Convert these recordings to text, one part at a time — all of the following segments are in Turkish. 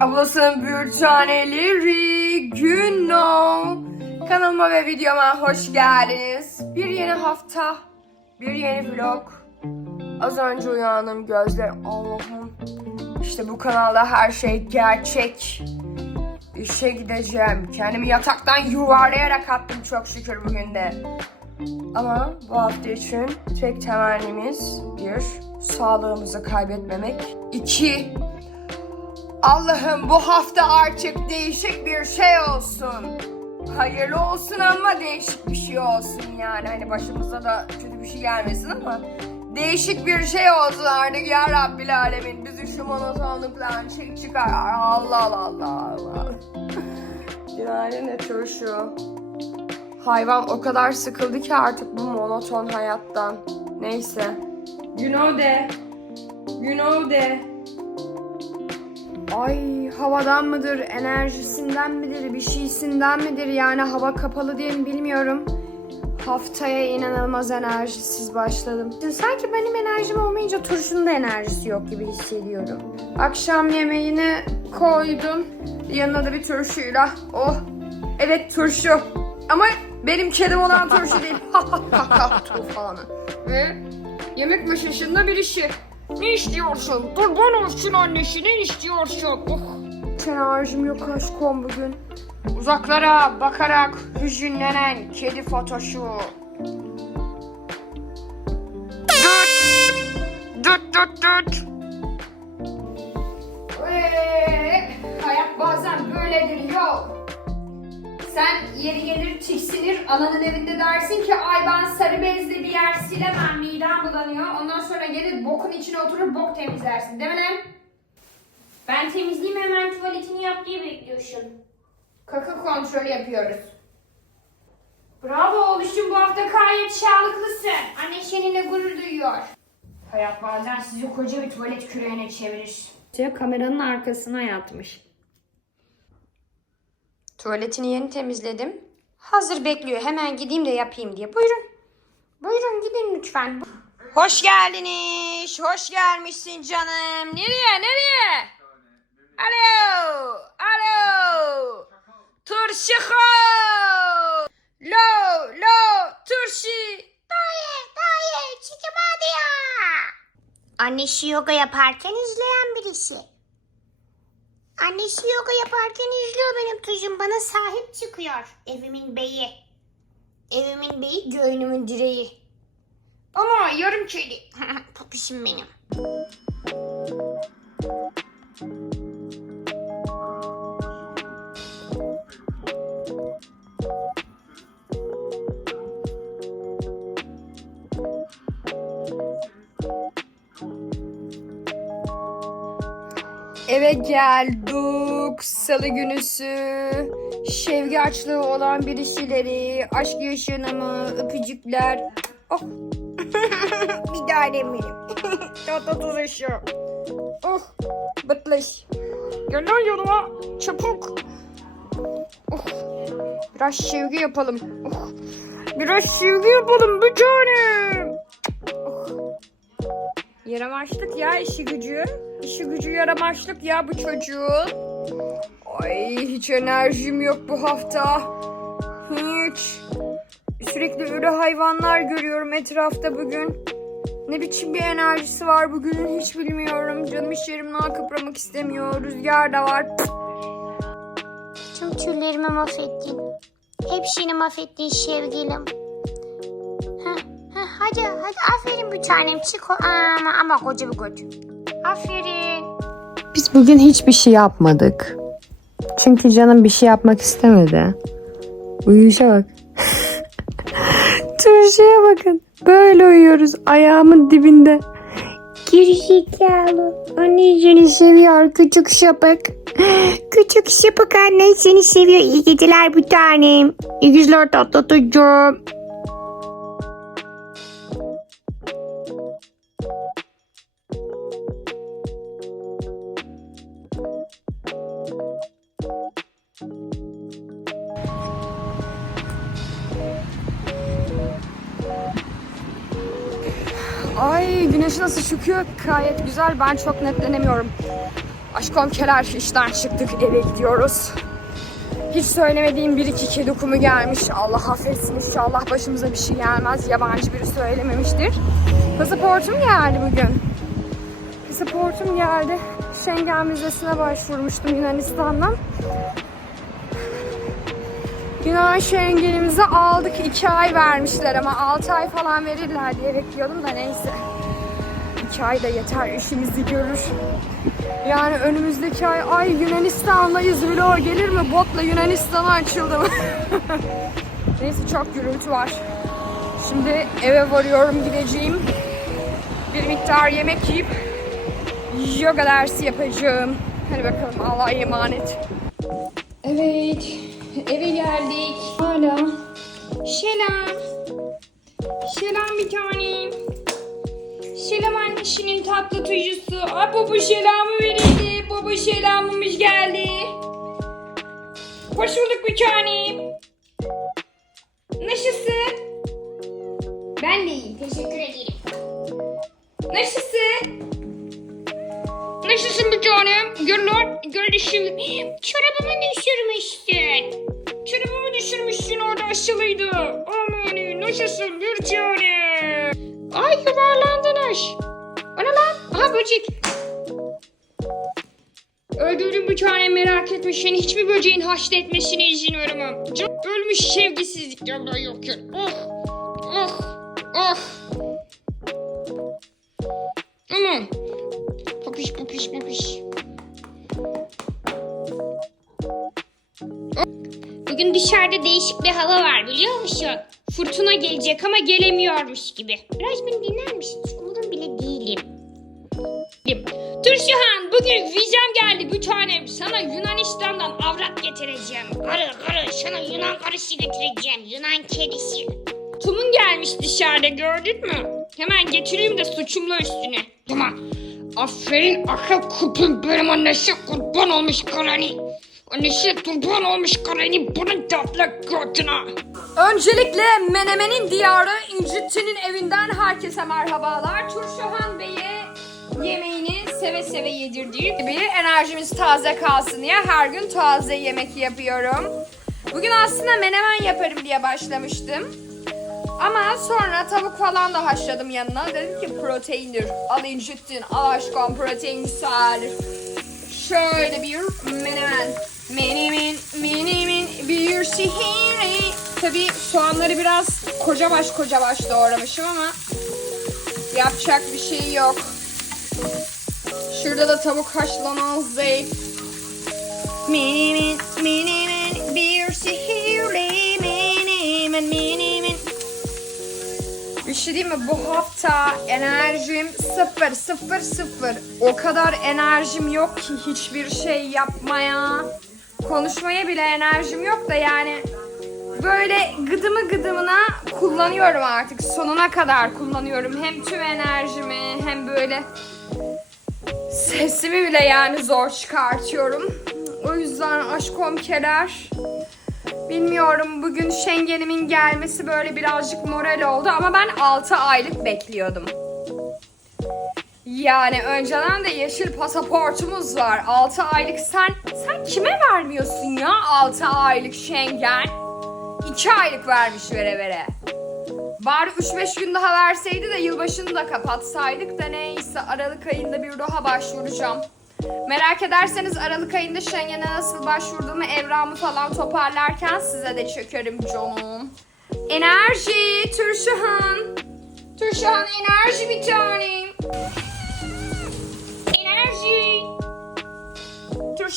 Ablasının bir taneleri Güno. Kanalıma ve videoma hoş geldiniz. Bir yeni hafta, bir yeni vlog. Az önce uyandım gözlerim Allah'ım. İşte bu kanalda her şey gerçek. İşe gideceğim. Kendimi yataktan yuvarlayarak attım çok şükür bugün de. Ama bu hafta için tek temennimiz bir, sağlığımızı kaybetmemek. İki, Allah'ım bu hafta artık değişik bir şey olsun. Hayırlı olsun ama değişik bir şey olsun yani. Hani başımıza da kötü bir şey gelmesin ama değişik bir şey olsun artık ya Rabbil Alemin. Bizi şu monotonluktan çek çıkar. Allah Allah Allah Allah. Günaydın ne. Hayvan o kadar sıkıldı ki artık bu monoton hayattan. Neyse. You know de. You know de. Ay havadan mıdır, enerjisinden midir, bir şeysinden midir? Yani hava kapalı diye mi bilmiyorum. Haftaya inanılmaz enerjisiz başladım. Sanki benim enerjim olmayınca turşunun da enerjisi yok gibi hissediyorum. Akşam yemeğini koydum. Yanına da bir turşuyla. Oh. Evet turşu. Ama benim kedim olan turşu değil. Tufanı. Ve yemek maşasında bir işi. Ne istiyorsun? Kurban olsun annesi ne istiyorsun? Oh. Enerjim yok aşkım bugün. Uzaklara bakarak hüzünlenen kedi fotoşu. Düt! Düt düt düt! Sen yeri gelir tiksinir ananın evinde dersin ki ay ben sarı bezli bir yer silemem midem bulanıyor. Ondan sonra gelir bokun içine oturur bok temizlersin değil mi lan? Ben temizleyeyim hemen tuvaletini yap diye bekliyorsun. Kaka kontrol yapıyoruz. Bravo oğluşum bu hafta gayet sağlıklısın. Anne seninle gurur duyuyor. Hayat bazen sizi koca bir tuvalet küreğine çevirir. Kameranın arkasına yatmış. Tuvaletini yeni temizledim. Hazır bekliyor. Hemen gideyim de yapayım diye. Buyurun. Buyurun gidin lütfen. Hoş geldiniz. Hoş gelmişsin canım. Nereye? Nereye? Alo. Alo. Turşiko. Lo. Lo. Turşi. Dayı. Dayı. Çıkım hadi ya. Annesi yoga yaparken izleyen birisi. Annesi yoga yaparken izliyor benim tuzum. Bana sahip çıkıyor. Evimin beyi. Evimin beyi göğünümün direği. Ama yarım kedi. Popişim benim. Eve geldik. Salı günüsü. Şevgi açlığı olan birisileri. Aşk yaşanımı. Öpücükler. Oh. bir tanem benim. Tatlı tuz eşya. Oh. Bıtlış. Lan yanıma. Çabuk. Oh. Biraz sevgi yapalım. Oh. Biraz sevgi yapalım bir tanem. Oh. Yaramaşlık ya işi gücü. İşi gücü yaramaşlık ya bu çocuğun. Ay hiç enerjim yok bu hafta. Hiç. Sürekli ölü hayvanlar görüyorum etrafta bugün. Ne biçim bir enerjisi var bugünün hiç bilmiyorum. Canım iş yerimden kıpramak istemiyor. Rüzgar da var. Tüm tüllerimi mahvettin. Hepsini mahvettin sevgilim. Ha, ha, hadi hadi aferin bir tanem çık ama ama koca bir göt. Aferin. Biz bugün hiçbir şey yapmadık. Çünkü canım bir şey yapmak istemedi. Uyuyuşa bak. Turşuya bakın. Böyle uyuyoruz ayağımın dibinde. Gerizekalı. Anne seni seviyor küçük şapık. Küçük şapık anne seni seviyor. İyi geceler bir tanem. İyi geceler tatlı çocuğum. Güneş nasıl çıkıyor? Gayet güzel. Ben çok netlenemiyorum. Aşkomkeler işten çıktık eve gidiyoruz. Hiç söylemediğim bir iki kedi kumu gelmiş. Allah affetsin inşallah başımıza bir şey gelmez. Yabancı biri söylememiştir. Pasaportum geldi bugün. Pasaportum geldi. Schengen vizesine başvurmuştum Yunanistan'dan. Yunan Schengen'imizi aldık. 2 ay vermişler ama 6 ay falan verirler diye bekliyordum da neyse. 2 ay da yeter işimizi görür. Yani önümüzdeki ay ay Yunanistan'dayız vlog gelir mi? Botla Yunanistan'a açıldım. Neyse çok gürültü var. Şimdi eve varıyorum gideceğim. Bir miktar yemek yiyip yoga dersi yapacağım. Hadi bakalım Allah'a emanet. Evet eve geldik. Hala. Selam. Selam bir tanem. Selam annesinin tatlı tuzcusu. Aa, baba selamı verildi. Baba selamımız geldi. Hoş bulduk bir tanem. Nasılsın? Ben de iyiyim. Teşekkür ederim. Nasılsın? Nasılsın bir tanem? Gör lan. Kardeşim. Çorabımı düşürmüşsün. Çorabımı düşürmüşsün orada aşılıydı. Aman nasılsın bir tanem? Ay yuvarlandınız. O ne lan? Aha böcek. Öldürdüm tane merak etme. Seni hiçbir böceğin haşletmesine izin veremem. Ölmüş sevgisizlik Allah yok ya. Oh. Oh. Oh. Aman. Papiş papiş papiş. Bugün dışarıda değişik bir hava var biliyor musun? Fırtına gelecek ama gelemiyormuş gibi. Biraz beni dinler misin? Bile değilim. Turşuhan bugün vizem geldi bir tanem. Sana Yunanistan'dan avrat getireceğim. Karı karı sana Yunan karısı getireceğim. Yunan kedisi. Tumun gelmiş dışarıda gördün mü? Hemen getireyim de suçumla üstüne. Tamam. Aferin akıl kupun benim annesi kurban olmuş karani. Annesi kurban olmuş karani bunun tatlı götüne. Öncelikle Menemen'in diyarı İncit'in evinden herkese merhabalar. Turşuhan Bey'e yemeğini seve seve yedirdiği gibi enerjimiz taze kalsın diye her gün taze yemek yapıyorum. Bugün aslında menemen yaparım diye başlamıştım. Ama sonra tavuk falan da haşladım yanına. Dedim ki proteindir. Al incittin. Al aşkım protein güzeldir. Şöyle bir menemen. Menemen, menemen bir şehri. Tabii soğanları biraz koca baş koca baş doğramışım ama yapacak bir şey yok. Şurada da tavuk haşlamazdı. Menemen, menemen bir şehri. Menemen, menemen. Bir şey diyeyim mi? Bu hafta enerjim sıfır sıfır sıfır. O kadar enerjim yok ki hiçbir şey yapmaya. Konuşmaya bile enerjim yok da yani böyle gıdımı gıdımına kullanıyorum artık. Sonuna kadar kullanıyorum. Hem tüm enerjimi hem böyle sesimi bile yani zor çıkartıyorum. O yüzden aşkomkeler Bilmiyorum bugün Schengen'imin gelmesi böyle birazcık moral oldu ama ben 6 aylık bekliyordum. Yani önceden de yeşil pasaportumuz var. 6 aylık sen sen kime vermiyorsun ya 6 aylık Schengen? 2 aylık vermiş vere vere. Bari 3-5 gün daha verseydi de yılbaşını da kapatsaydık da neyse Aralık ayında bir daha başvuracağım. Merak ederseniz Aralık ayında Schengen'e nasıl başvurduğumu, evramı falan toparlarken size de çökerim canım. Enerji, Turşuhan. Turşuhan enerji bir tanem.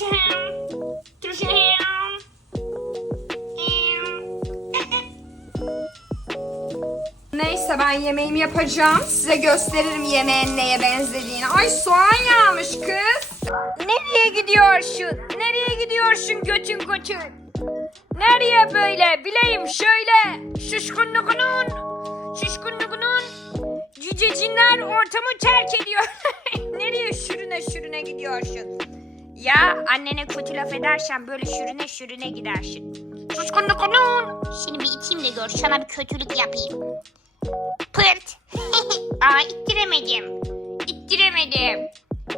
Neyse ben yemeğimi yapacağım. Size gösteririm yemeğin neye benzediğini. Ay soğan yağmış kız. Nereye gidiyorsun? Nereye gidiyorsun götün götün? Nereye böyle? Bileyim şöyle. Şuşkunluğunun. Şuşkunluğunun. Cücecinler ortamı terk ediyor. Nereye şürüne şürüne gidiyorsun? Ya annene kötü laf edersen böyle şürüne şürüne gidersin. Şuşkunluğunun. Seni bir iteyim de gör. Sana bir kötülük yapayım. Pırt. Aa ittiremedim. İttiremedim.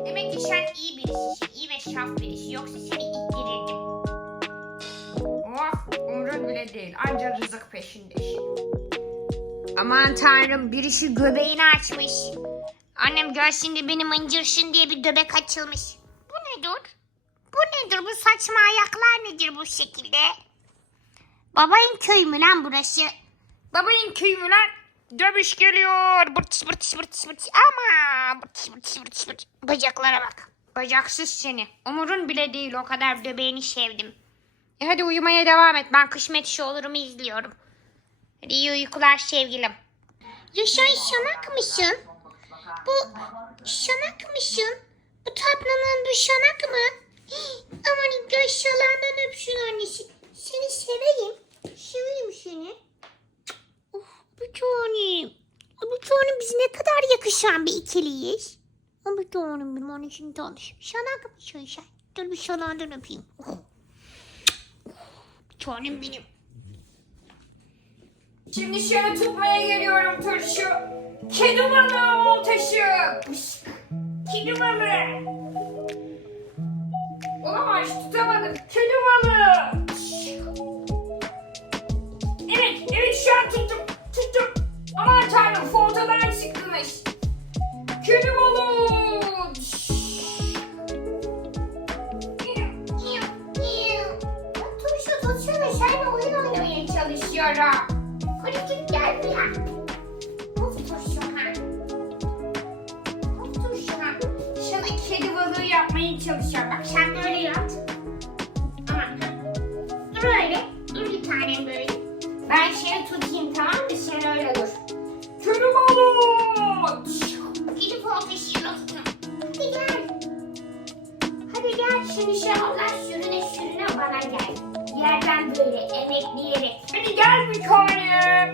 Demek ki sen iyi birisisin. iyi ve saf birisi. Yoksa seni ittirirdim. Oh umrun bile değil. Anca rızık peşindesin. Aman tanrım birisi göbeğini açmış. Annem görsün de beni mıncırsın diye bir göbek açılmış. Nedir? Bu nedir? Bu saçma ayaklar nedir bu şekilde? Babayın köyü mü lan burası? Babayın köyü mü lan? Dövüş geliyor. Bırtıs bırtıs bırtıs bırtıs. Ama bırtıs bırtıs bırtıs bırtıs. Bacaklara bak. Bacaksız seni. Umurun bile değil o kadar göbeğini sevdim. E hadi uyumaya devam et. Ben kısmet işi olurumu izliyorum. Hadi iyi uykular sevgilim. Ya sen şanak mısın? Bu şanak mısın? Bu tatlının bu şanak mı? Aman göz yalandan öpsün annesi. Seni seveyim. Seveyim seni. Of bu tanem. Bu tanem biz ne kadar yakışan bir ikiliyiz. Ama tanem benim annesini tanış. Şanak mısın sen? Dur bir şalandan öpeyim. Oh. Tanem benim. Şimdi şöyle tutmaya geliyorum turşu. Kedi balığı oltaşı. Pışk. Kedi balığı. Olamaz tutamadım. Kedi balığı. Evet, evet şu an tuttum. Tuttum. Aman tanrım foltadan çıkmış. Kedi balığı. Turşu tutsana sen oyun oynamaya çalışıyorum. Kritik gel buraya. Of turşu. Yapmaya çalışıyorum. Bak sen böyle yat. Aman. Dur öyle. Dur bir tanem böyle. Ben seni tutayım tamam mı? Sen öyle dur. Kedi balığı. Gidip tutun. Hadi gel. Hadi gel şimdi şahlar sürüne sürüne bana gel. Yerden böyle emekleyerek. Hadi gel bir tanem.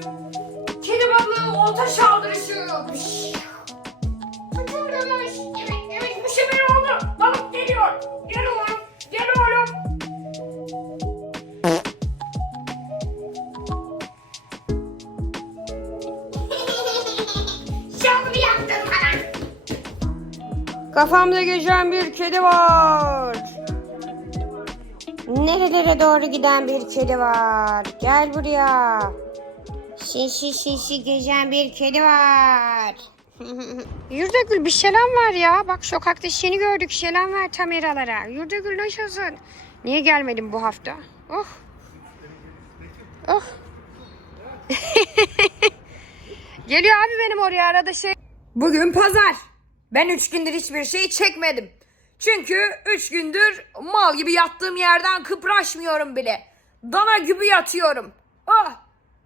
Kedi balığı olta saldırışı. Pışk. Geliyor. Gel oğlum. Gel oğlum. Şov yaptın bana. Kafamda geçen bir kedi var. Nerelere doğru giden bir kedi var. Gel buraya. Şişi şişi gezen bir kedi var. Yurdagül bir selam ver ya. Bak sokakta seni gördük. Selam ver kameralara. Yurdagül nasılsın? Niye gelmedin bu hafta? Oh. Oh. Geliyor abi benim oraya arada şey. Bugün pazar. Ben üç gündür hiçbir şey çekmedim. Çünkü üç gündür mal gibi yattığım yerden kıpraşmıyorum bile. Dana gibi yatıyorum. Oh!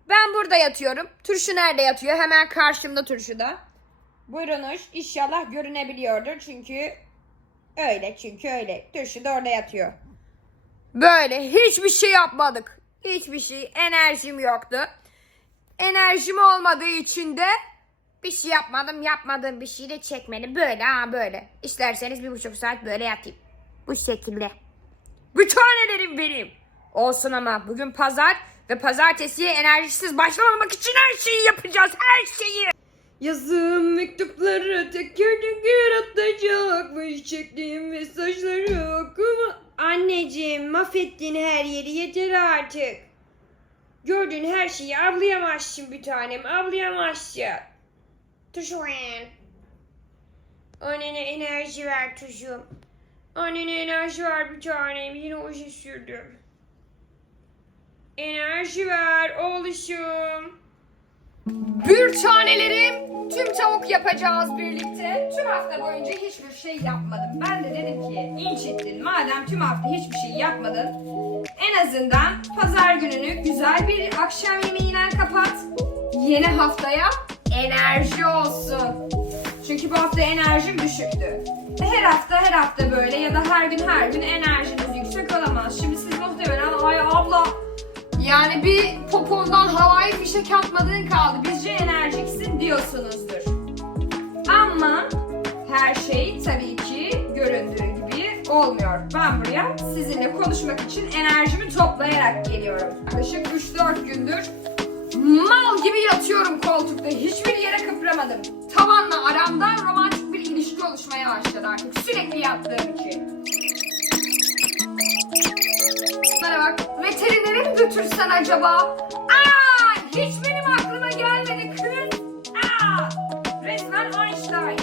Ben burada yatıyorum. Turşu nerede yatıyor? Hemen karşımda turşuda. Buyurunuz. İnşallah görünebiliyordur. Çünkü öyle. Çünkü öyle. Turşu da orada yatıyor. Böyle hiçbir şey yapmadık. Hiçbir şey. Enerjim yoktu. Enerjim olmadığı için de bir şey yapmadım. Yapmadığım bir şey de çekmedim. Böyle ha böyle. İsterseniz bir buçuk saat böyle yatayım. Bu şekilde. Bir tanelerim benim. Olsun ama bugün pazar ve pazartesiye enerjisiz başlamamak için her şeyi yapacağız. Her şeyi. Yazım mektupları teker teker atacakmış. Çektiğim mesajları okuma. Anneciğim mahvettin her yeri yeter artık. Gördüğün her şeyi avlayamazsın bir tanem avlayamazsın. Tuşuen. Annene enerji ver tuşum. Annene enerji ver bir tanem yine oje sürdüm. Enerji ver oğluşum. Bir tanelerim tüm tavuk yapacağız birlikte. Tüm hafta boyunca hiçbir şey yapmadım. Ben de dedim ki incittin madem tüm hafta hiçbir şey yapmadın. En azından pazar gününü güzel bir akşam yemeğiyle kapat. Yeni haftaya enerji olsun. Çünkü bu hafta enerjim düşüktü. Her hafta her hafta böyle ya da her gün her gün enerjiniz yani bir popondan havai fişek atmadığın kaldı. Bizce enerjiksin diyorsunuzdur. Ama her şey tabii ki göründüğü gibi olmuyor. Ben buraya sizinle konuşmak için enerjimi toplayarak geliyorum. Yaklaşık 3-4 gündür mal gibi yatıyorum koltukta. Hiçbir yere kıpramadım. Tavanla aramda romantik bir ilişki oluşmaya başladı artık. Sürekli yattığım için. Bana bak. Veterinere götürsen acaba? Aa, hiç benim aklıma gelmedi kız. Aa, resmen Einstein.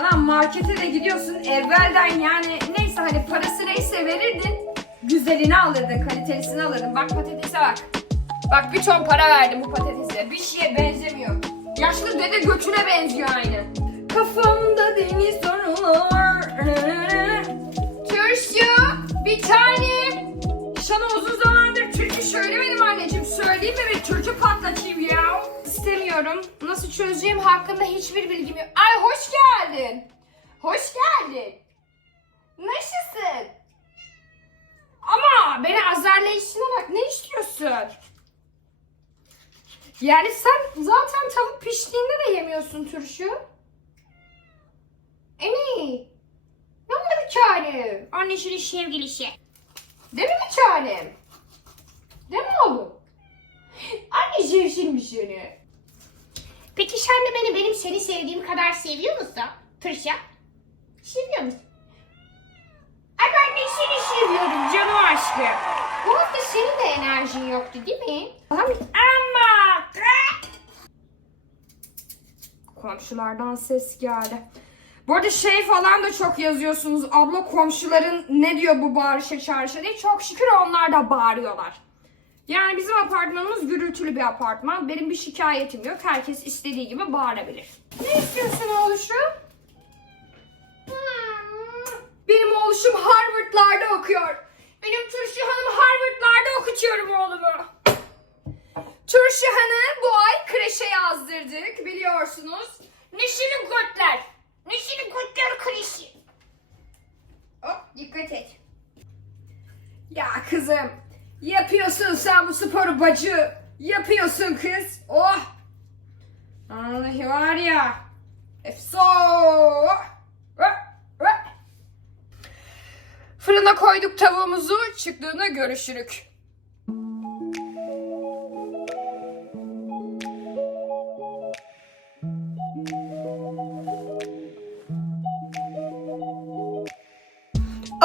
Anam markete de gidiyorsun evvelden yani neyse hani parası neyse verirdin. Güzelini alırdın, kalitelisini alırdın. Bak patatese bak. Bak bir ton para verdim bu patatese. Bir şeye benzemiyor. Yaşlı dede götüne benziyor aynı. Kafamda deniz sorular. Turşu bir tane. Sana uzun Söyleyeyim mi bir türkü patlatayım ya? İstemiyorum. Nasıl çözeceğim hakkında hiçbir bilgim yok. Ay hoş geldin. Hoş geldin. Nasılsın? Ama beni azarlayışına bak ne istiyorsun? Yani sen zaten tavuk piştiğinde de yemiyorsun turşu. Emi. Ne oldu bir tane? Annesinin sevgilisi. Değil mi bir tanem? Değil mi oğlum? Anne sevsinmiş seni. Peki sen de beni benim seni sevdiğim kadar seviyor musun? Tırşa. Seviyor musun? Ay ben de seni seviyorum canım aşkım. Bu hafta senin de enerjin yoktu değil mi? Ama Komşulardan ses geldi. Bu arada şey falan da çok yazıyorsunuz. Abla komşuların ne diyor bu bağırışa çağrışa diye. Çok şükür onlar da bağırıyorlar. Yani bizim apartmanımız gürültülü bir apartman. Benim bir şikayetim yok. Herkes istediği gibi bağırabilir. Ne istiyorsun oğluşum? Benim oğluşum Harvard'larda okuyor. Benim Turşu Hanım Harvard'larda okutuyorum oğlumu. Turşu Hanım bu ay kreşe yazdırdık biliyorsunuz. Neşeli götler. Neşeli götler krisi. Hop dikkat et. Ya kızım yapıyorsun sen bu sporu bacı. Yapıyorsun kız. Oh. Vallahi var ya. Efso. Fırına koyduk tavuğumuzu. Çıktığında görüşürük.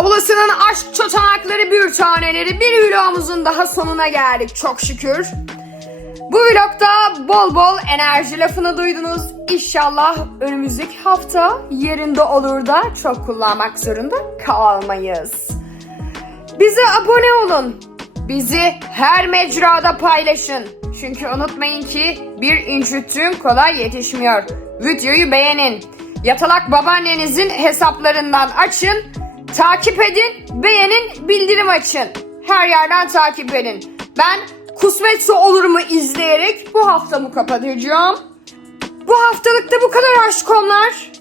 Ablasının aşk çotanakları bir taneleri bir vlogumuzun daha sonuna geldik çok şükür. Bu vlogda bol bol enerji lafını duydunuz. İnşallah önümüzdeki hafta yerinde olur da çok kullanmak zorunda kalmayız. Bize abone olun. Bizi her mecrada paylaşın. Çünkü unutmayın ki bir incüttüğün kolay yetişmiyor. Videoyu beğenin. Yatalak babaannenizin hesaplarından açın. Takip edin, beğenin, bildirim açın. Her yerden takip edin. Ben Kusmetse olur mu izleyerek bu haftamı kapatacağım. Bu haftalık da bu kadar aşkomlar.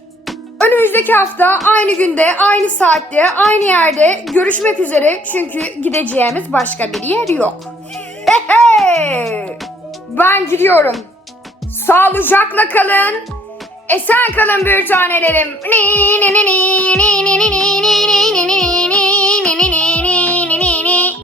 Önümüzdeki hafta aynı günde, aynı saatte, aynı yerde görüşmek üzere. Çünkü gideceğimiz başka bir yer yok. Hey! Ben gidiyorum. Sağlıcakla kalın. Esen kalın bir tanelerim. Ni ni ni ni ni ni ni ni ni ni ni ni ni ni ni